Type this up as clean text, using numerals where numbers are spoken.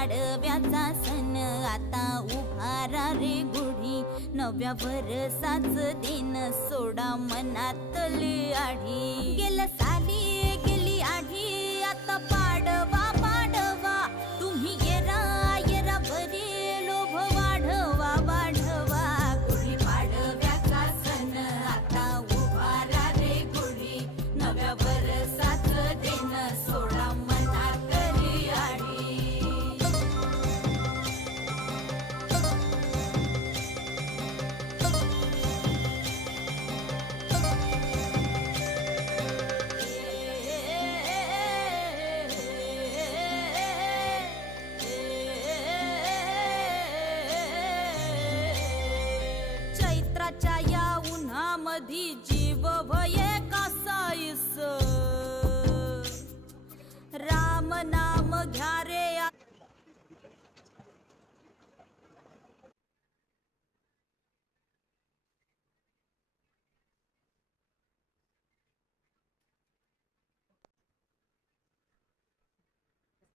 पाडव्याचा सण आता उभारा रे गुढी नव्या वर्षाच दिन सोडा मनातली आढी गेलं साली गेली आढी आता पाडवा